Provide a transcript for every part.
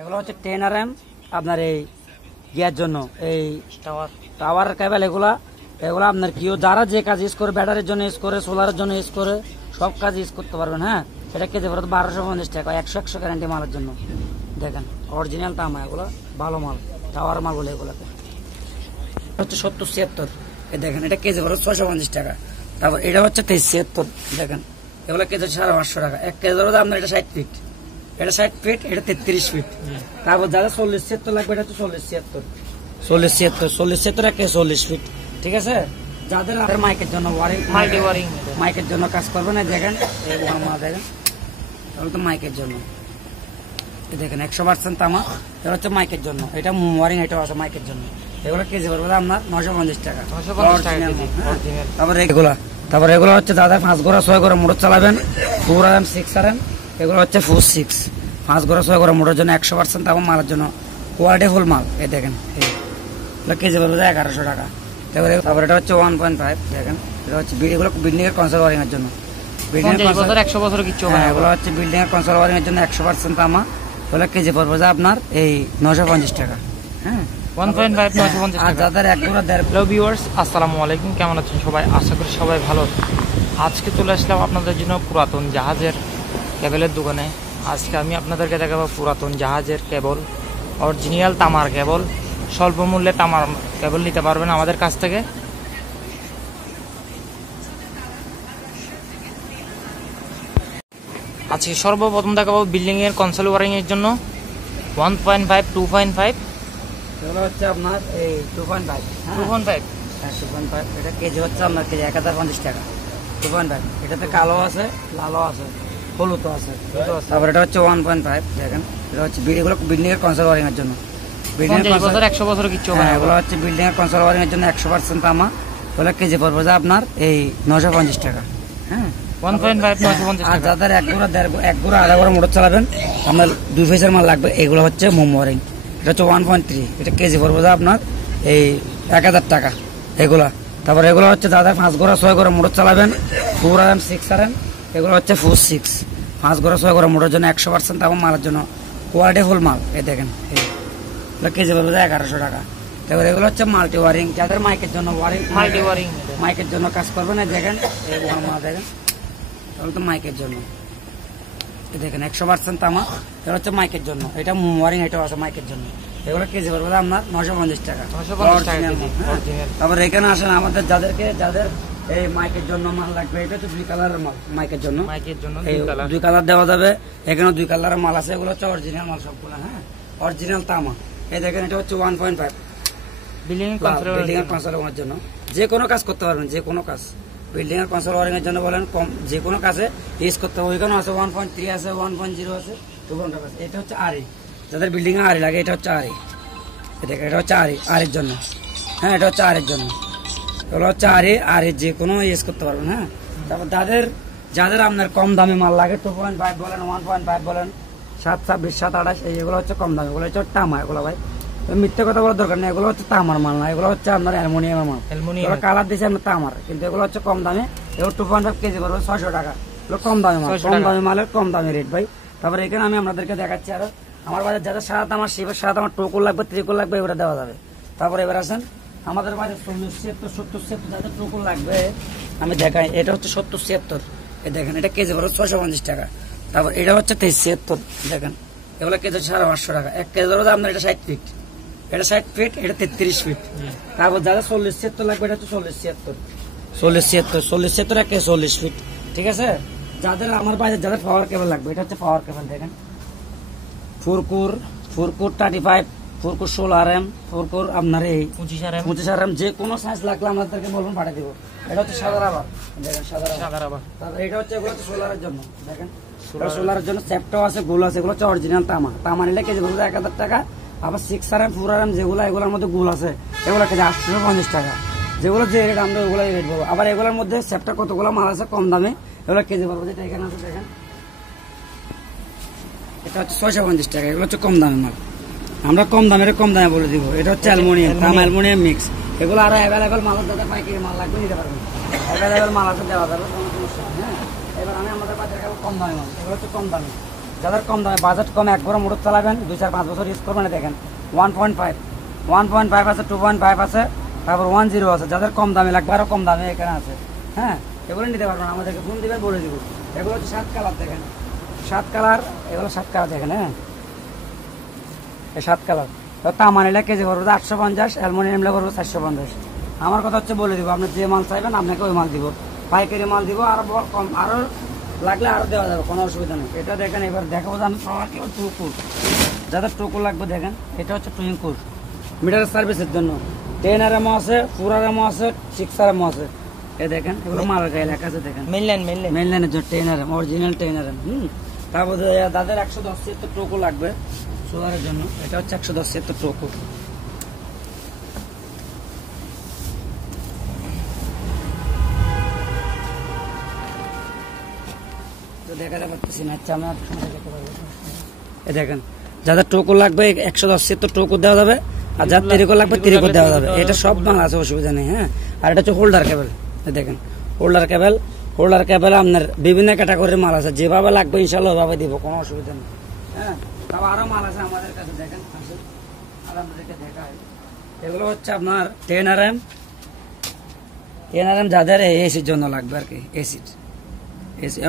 এগুলো হচ্ছে 10 RM আপনার এই গিয়ার জন্য, এই টাওয়ার কেবল। এগুলা আপনার কি যারা যে কাজ ইউজ করে, ব্যাটারির জন্য ইউজ করে, সোলারের জন্য ইউজ করে, সব কাজ ইউজ করতে পারবেন। হ্যাঁ, এটা কেজি পড়ে 1250 টাকা, 100 গ্যারান্টি মালের জন্য। দেখেন অরিজিনাল তামা, এগুলো ভালো মাল, টাওয়ার মাল বলে এগুলোকে। হচ্ছে 70-76, দেখেন এটা কেজি পড়ে 650 টাকা। তারপর এটা হচ্ছে 23-76, দেখেন এগুলো কেজি 550 টাকা। 1 কেজি ধরো আপনার এটা 60 ফিট, এটা 60 ফিট, এটা 33 ফিট। তারপর যারা 40-76 লাগবে এটা হচ্ছে 40-76, 40-76 1 কেজি 40 ফিট। ঠিক আছে, যাদের মাইকের জন্য মাইকের জন্য কাজ করবে না, দেখেন দেখেন তাহলে তো মাইকের জন্য দেখেন 100% তামা। এটা হচ্ছে মাইকের জন্য, এটা ওয়ারিং, এটা আছে মাইকের জন্য। এগুলো কেজি পড়বে আপনার 950 টাকা। তারপরে এগুলো হচ্ছে দাদা 5 ঘোড়া 6 ঘোড়া মোটর চালাবেন, 4 RM 6 RM, এগুলো হচ্ছে 4-6, 5 ঘোড়া 6 ঘোড়া মোটর জন্য 100% তামা মালের জন্য, কোয়ালিটি ফুল মাল। এই দেখেন কেজি পড়বে 1100 টাকা। তারপরে এটা হচ্ছে 1.5, দেখেন এটা হচ্ছে এগুলো বিল্ডিং এর কনসাল ওয়ারিং এর জন্য, এগুলো হচ্ছে বিল্ডিং এর কনসাল ওয়ারিং এর জন্য 100% তামা। ওগুলো কেজি পড়বে আপনার এই 950 টাকা। হ্যাঁ, 1.5 950 টাকা। যাদের 1 ঘোড়া 1.5। হ্যালো ভিউয়ার্স, আসসালামু আলাইকুম, কেমন আছেন সবাই? আশা করি সবাই ভালো আছেন। আজকে চলে আসলাম আপনাদের জন্য পুরাতন জাহাজের কেবলের দোকানে। আজকে আমি আপনাদেরকে দেখাবো পুরাতন জাহাজের কেবল, অরিজিনাল তামার কেবল। স্বল্প মূল্যে তামার কেবল নিতে পারবেন আমাদের কাছ থেকে। আজকে সর্বপ্রথম দেখাবো বিল্ডিং এর কনসোল ওয়ারিং এর জন্য 1.5 2.5, এগুলো হচ্ছে আপনার এই 2.5, 2.5, হ্যাঁ 2.5। এটা কেজি হচ্ছে আপনার কেজি 1050 টাকা। 2.5, এটাতে কালো আছে, লালও আছে, হলুদও আছে। তারপর এটা হচ্ছে 1.5, দেখেন এটা হচ্ছে এগুলো বিল্ডিং এর কনসোল ওয়ারিং এর জন্য, 100 বছর কিচ্ছু হবে না। এগুলো হচ্ছে বিল্ডিং এর কনসোল ওয়ারিং এর জন্য 100% তামা। ওগুলো কেজি পড়বে আপনার এই 950 টাকা। হ্যাঁ, 1.5 950 আর টাকা। যাদের 1 ঘোড়া 1 ঘোড়া 1.5 ঘোড়া মোটর চালাবেন, আপনার 2 ফেজের মাল লাগবে, এগুলো হচ্ছে মোম ওয়ারিং। এটা হচ্ছে 1.3, এটা কেজি পড়বে আপনার এই 1000 টাকা এগুলা। তারপর এগুলো হচ্ছে যাদের 5 ঘোড়া 6 ঘোড়া মোটর চালাবেন, 4 RM 6 RM, এগুলো হচ্ছে 4-6, 5 ঘোড়া 6 ঘোড়া মোটর জন্য 100% তামা মালের জন্য, কোয়ালিটি ফুল মাল। এই দেখেন কেজি পড়বে 1100 টাকা। তারপর এগুলো হচ্ছে মাল্টি ওয়ারিং, যাদের মাইকের জন্য মাইকের জন্য কাজ করবে না, দেখেন দেখেন তাহলে তো মাইকের জন্য দেখেন 100% তামা। এটা হচ্ছে মাইকের জন্য, এটা ওয়ারিং, এটাও আছে মাইকের জন্য। এগুলো কেজি পড়বে আপনার 950 টাকা। তারপর এখানে আসেন আমাদের যাদের এই মাইকের জন্য মাল লাগবে, এটা তো 2 কালারের মাল মাইকের জন্য, 2 কালার দেওয়া যাবে। এখানে 2 কালারের মাল আছে, এগুলো হচ্ছে অরিজিনাল মাল সবগুলো। হ্যাঁ, অরিজিনাল তামা। এই দেখেন এটা হচ্ছে 1.5, বিল্ডিং এর কনসোল ওয়ারিং এর জন্য যে কোনো কাজ করতে পারবেন, যে কোনো কাজ বিল্ডিং এর কনসোল ওয়ারিং এর জন্য বলেন, কম যে কোনো কাজে ইউজ করতে হবে। ওইখানে আছে 1.3 আছে, 1.0 আছে, 2.5 আছে। এটা হচ্ছে আরি, যাদের বিল্ডিং এ আরি লাগে, এটা হচ্ছে আরি। দেখেন এটা হচ্ছে আরির জন্য। হ্যাঁ, এটা হচ্ছে আরির জন্য, এগুলো হচ্ছে আরি যে কোনো ইউজ করতে পারবেন। হ্যাঁ, তারপর যাদের আপনার কম দামে মাল লাগে, 2.5 বলেন, 1.5 বলেন, 7-26 7-28, এগুলো হচ্ছে কম দামে। এগুলো হচ্ছে তামা। এগুলো ভাই মিথ্যে কথা বলার দরকার নেই, এগুলো হচ্ছে তামার মাল না, এগুলো হচ্ছে আপনার অ্যালুমিনিয়ামের মাল। এগুলো কালার দিয়েছে আপনার তামার, কিন্তু এগুলো হচ্ছে কম দামে। এগুলো 2.5 কেজি পড়বে 600 টাকা। এগুলো কম দামে মাল, কম দামে মালের কম দামে রেট ভাই। তারপরে এখানে আমি আপনাদেরকে দেখাচ্ছি আরো আমার বাজার যাদের সাদা তামার, শিবের সাদা তামার টোকুল লাগবে, ত্রিকুল লাগবে, এগুলো দেওয়া যাবে। তারপরে এবার আসেন আমাদের বাজার 40-70 যাদের টোকুল লাগবে আমি দেখাই। এটা হচ্ছে 70-76, দেখেন এটা কেজি পড়বে 650 টাকা। তারপর এটা হচ্ছে 23-76, দেখেন এগুলো কেজি 550 টাকা। 1 কেজি ধরো আপনার এটা 60 ফিট, এটা 60 ফিট, এটা 33 ফিট। তারপর যারা 40-76 লাগবে, এটা হচ্ছে 40-76 1 কেজি 40 ফিট। ঠিক আছে, যাদের আমার বাজার যাদের পাওয়ার কেবল লাগবে, এটা হচ্ছে পাওয়ার কেবল। দেখেন ফুরকুর 35, ফুরকুর 16 RM, ফুরকুর আপনার এই 25 RM, যে কোনো সাইজ লাগলে আমাদেরকে বলবেন পাঠিয়ে দিব। এটা হচ্ছে সাদা রাবার, দেখেন সাদা রাবার। তারপর এটা হচ্ছে এগুলো হচ্ছে সোলারের জন্য, দেখেন সোলারের জন্য চ্যাপটাও আছে, গোল আছে, এগুলো হচ্ছে অরিজিনাল তামা নিলে কেজি বলতে 1000 টাকা। আবার 6 RM 4 RM যেগুলো, এগুলোর মধ্যে গোল আছে, এগুলো কেজি 850 টাকা। যেগুলো যে রেট আমরা ওগুলো রেট পাবো। আবার এগুলোর মধ্যে চ্যাপটা কতগুলো মাল আছে কম দামে, এগুলো কেজি পাবো, যেটা এখানে আছে দেখেন এটা হচ্ছে 650 টাকা। এগুলো হচ্ছে কম দামের মাল, আমরা কম দামে বলে দিব। এটা হচ্ছে অ্যালুমিনিয়াম মিক্স। এগুলো আরো অ্যাভেলেবেল মাল, যাদের পাইকারি মাল লাগবে নিতে পারবেন, অ্যাভেলেবেল মাল আছে, দেওয়া যাবে, কোনো সমস্যা নেই। হ্যাঁ, এবার আমি আমাদের বাজারে কম দামে মাল, এগুলো হচ্ছে কম দামে। যাদের কম দামে বাজেট কম এক ঘোড়া মোটর চালাবেন 2-4-5 বছর ইউজ করবেন, দেখেন 1.5 আছে, 2.5 আছে, তারপর 10 আছে। যাদের কম দামে লাগবে আরো কম দামে এখানে আছে। হ্যাঁ, এগুলো নিতে পারবেন, আমাদেরকে ফোন দিবেন, বলে দিব। এগুলো হচ্ছে 7 কালার, দেখেন 7 কালার, এগুলো 7 কালার দেখেন। হ্যাঁ, এই 7 কালার। তো তামা নিলে কেজি করবো 850, অ্যালুমিনিয়াম নিলে করবো 450। আমার কথা হচ্ছে বলে দিব, আপনি যে মাল চাইবেন আপনাকে ওই মাল দিব, পাইকারি মাল দিব, আরো কম, আরো লাগলে আরো দেওয়া যাবে, কোনো অসুবিধা নেই। এটা দেখেন, এবার দেখাবো যে আমি টুকুর, যাদের টুকুর লাগবে দেখেন, এটা হচ্ছে টুইঙ্কুর মিটার সার্ভিসের জন্য। 10 RM আছে, 4 RM আছে, 6 RM আছে। এ দেখেন, এগুলো মালের গায়ে লেখা আছে, দেখেন মেইনলাইনের জন্য 10 RM, অরিজিনাল 10 RM। তারপর তাদের 110 টুকু লাগবে সোলারের জন্য, এটা হচ্ছে 110 টুকু। দেখাতে পারতেছি না, আচ্ছা আমি দেখেন, যাদের টোকো লাগবে 110 টোকো দেওয়া যাবে, আর যার তিরিকো লাগবে তিরিকো দেওয়া যাবে। এটা সব মাল আছে, অসুবিধা নেই। হ্যাঁ, আর এটা হচ্ছে হোল্ডার কেবল, দেখেন হোল্ডার কেবল আপনার বিভিন্ন ক্যাটাগরির মাল আছে, যেভাবে লাগবে ইনশাল্লাহ ওভাবে দিব, কোনো অসুবিধা নেই। হ্যাঁ, তারপর আরো মাল আছে আমাদের কাছে, দেখেন আর আপনাদেরকে দেখায়। এগুলো হচ্ছে আপনার 10 RM যাদের এসির জন্য লাগবে আর কি, এসির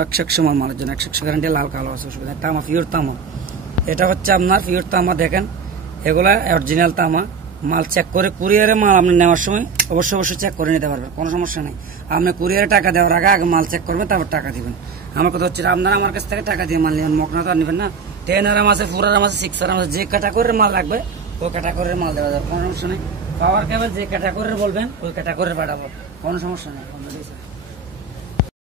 100 মালের জন্য 100 গ্যারান্টি, লাল কালো আছে, অসুবিধা। তামা, পিওর তামা, এটা হচ্ছে আপনার পিওর তামা। দেখেন এগুলা অরিজিনাল তামা, মাল চেক করে কুরিয়ারে মাল আপনি নেওয়ার সময় অবশ্যই চেক করে নিতে পারবেন, কোনো সমস্যা নেই। আপনি কুরিয়ারে টাকা দেওয়ার আগে মাল চেক করবেন, তারপর টাকা দিবেন। আমার কথা হচ্ছে আপনারা আমার কাছ থেকে টাকা দিয়ে মাল নেবেন, মকনা তো আর নেবেন না। 10 RM আছে, 4 RM আছে, 6 RM আছে, যে ক্যাটাগরির মাল লাগবে ওই ক্যাটাগরির মাল দেওয়া যাবে, কোনো সমস্যা নেই। পাওয়ার কেবল যে ক্যাটাগরির বলবেন ওই ক্যাটাগরির পাঠাবো, কোনো সমস্যা নেই।